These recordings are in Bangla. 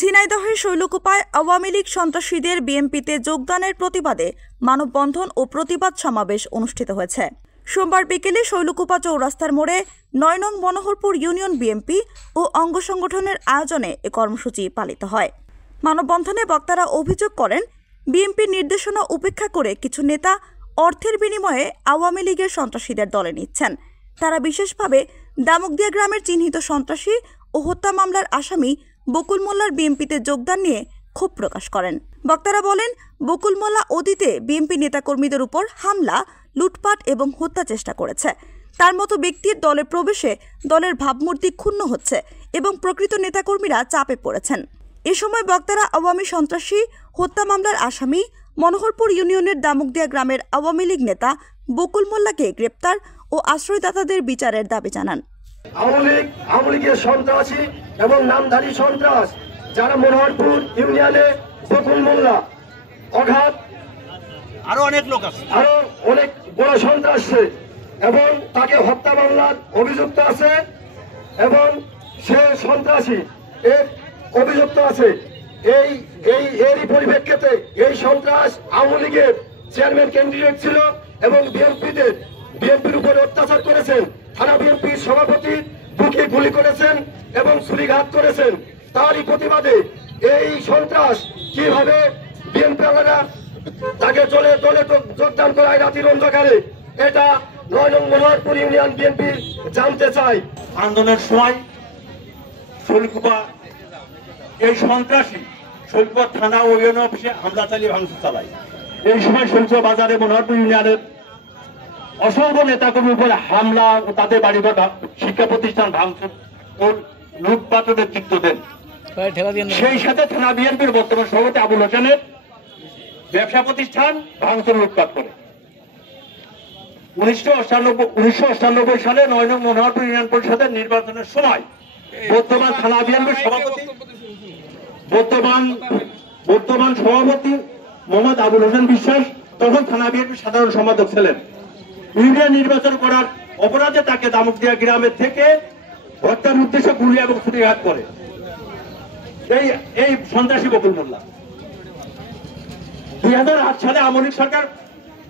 ঝিনাইদহের শৈলকুপায় আওয়ামী লীগ সন্ত্রাসীদের বিএনপিতে যোগদানের প্রতিবাদে মানববন্ধন ও প্রতিবাদ সমাবেশ অনুষ্ঠিত হয়েছে। সোমবার বিকেলে শৈলকুপা চৌরাস্তার মোড়ে ৯ নং মনোহরপুর ইউনিয়ন বিএনপি ও অঙ্গ সংগঠনের আয়োজনে এ কর্মসূচি পালিত হয়। মানববন্ধনে বক্তারা অভিযোগ করেন, বিএনপির নির্দেশনা উপেক্ষা করে কিছু নেতা অর্থের বিনিময়ে আওয়ামী লীগের সন্ত্রাসীদের দলে নিচ্ছেন। তারা বিশেষভাবে দামুকদিয়া গ্রামের চিহ্নিত সন্ত্রাসী ও হত্যা মামলার আসামি বকুল মোল্লার বিএনপিতে যোগদান নিয়ে ক্ষোভ প্রকাশ করেন। বক্তারা বলেন, বকুল মোল্লা অতীতে বিএনপি নেতাকর্মীদের উপর হামলা, লুটপাট এবং হত্যা চেষ্টা করেছে। তার মতো ব্যক্তির দলে প্রবেশে দলের ভাবমূর্তি ক্ষুণ্ণ হচ্ছে এবং প্রকৃত নেতাকর্মীরা চাপে পড়েছেন। এ সময় বক্তারা আওয়ামী সন্ত্রাসী, হত্যা মামলার আসামি, মনোহরপুর ইউনিয়নের দামুকদিয়া গ্রামের আওয়ামী লীগ নেতা বকুল মোল্লাকে গ্রেপ্তার ও আশ্রয়দাতাদের বিচারের দাবি জানান। আওয়ামী লীগের সন্ত্রাসী এবং নামধারী সন্ত্রাস যারা মনোহরপুর ইউনিয়নে বকুল মোল্লা, অঘাত আরো অনেক লোক আছে, আরো অনেক বড় সন্ত্রাস এবং তাকে হত্যা মামলার অভিযুক্ত আছে এবং সে সন্ত্রাসী এর অভিযুক্ত আছে। এরই পরিপ্রেক্ষিতে এই সন্ত্রাস আওয়ামী লীগের চেয়ারম্যান ক্যান্ডিডেট ছিল এবং বিএনপির উপরে অত্যাচার করেছেন। থানা বিএনপির সভাপতি বুকে গুলি করেছেন এবং ছুরিঘাত করেছেন। তারই প্রতিবাদে এই সন্ত্রাস কিভাবে বিএনপিরা তাকে দলে যোগদান করায় রাতের অন্ধকারে, এটা ৯ নং মনোহরপুর ইউনিয়ন বিএনপি জানতে চাই। আন্দোলনের সময় শৈলকুপা এই সন্ত্রাসী শৈলকুপা থানা ও ইউনিয়ন অফিসে হামলা চালিয়ে ভাঙচুর চালায়। এই সময় শৈলকুপা বাজারে মনোহরপুর ইউনিয়নের অসংখ্য নেতাকর্মীর উপরে হামলা ও তাদের বাড়িঘর, শিক্ষা প্রতিষ্ঠান ভাঙচুর ও লুটপাটের নেতৃত্ব দেন। সেই সাথে থানা বিএনপির বর্তমান সভাপতি আবুল হোসেনের ব্যবসা প্রতিষ্ঠান ভাঙচুর, লুটপাট করে 1998 সালে ৯ নং মনোহরপুর ইউনিয়ন পরিষদের নির্বাচনের সময় বর্তমান থানা বিএনপির সভাপতি বর্তমান সভাপতি মোহাম্মদ আবুল হোসেন বিশ্বাস তখন থানা বিএনপির সাধারণ সম্পাদক ছিলেন। ইউনিয়ন নির্বাচন করার অপরাধে তাকে দামুকদিয়া গ্রামের থেকে হত্যার উদ্দেশ্যে গুলি এবং ছুরিঘাত করে এই সন্ত্রাসী বকুল মোল্লা। 2008 সালে আওয়ামী লীগ সরকার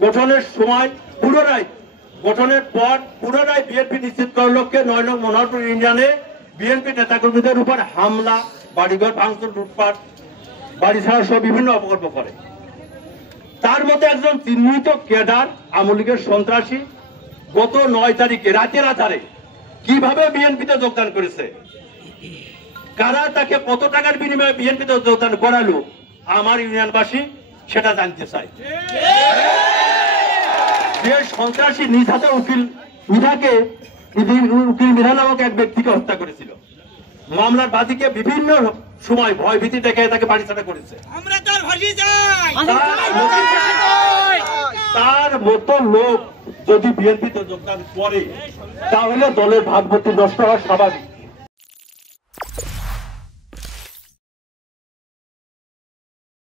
গঠনের সময় গঠনের পর পুনরায় বিএনপি নিশ্চিত করার লক্ষ্যে ৯ নং মনোহরপুর ইউনিয়নে বিএনপি নেতাকর্মীদের উপর হামলা, বাড়িঘর ভাঙচুর, লুটপাট, বাড়ি ছাড়া সহ বিভিন্ন অপকর্ম করে। তার মধ্যে একজন চিহ্নিত ক্যাডার আওয়ামী লীগের সন্ত্রাসী গত ৯ তারিখে রাতের আধারে কিভাবে বিএনপিতে যোগদান করেছে, কারা তাকে কত টাকার বিনিময়ে বিএনপিতে যোগদান করালো, আমার ইউনিয়নবাসী সেটা জানতে চাই। যে সন্ত্রাসী নিজ হাতে উকিল মিধা নামক এক ব্যক্তিকে হত্যা করেছিল, মামলার বাদীকে বিভিন্ন সময় ভয় ভীতি দেখে তাকে বাড়ি ছাড়া করেছে। তার মতো লোক যদি বিএনপিতে যোগদান করে তাহলে দলের ভাবমূর্তি নষ্ট হওয়া স্বাভাবিক।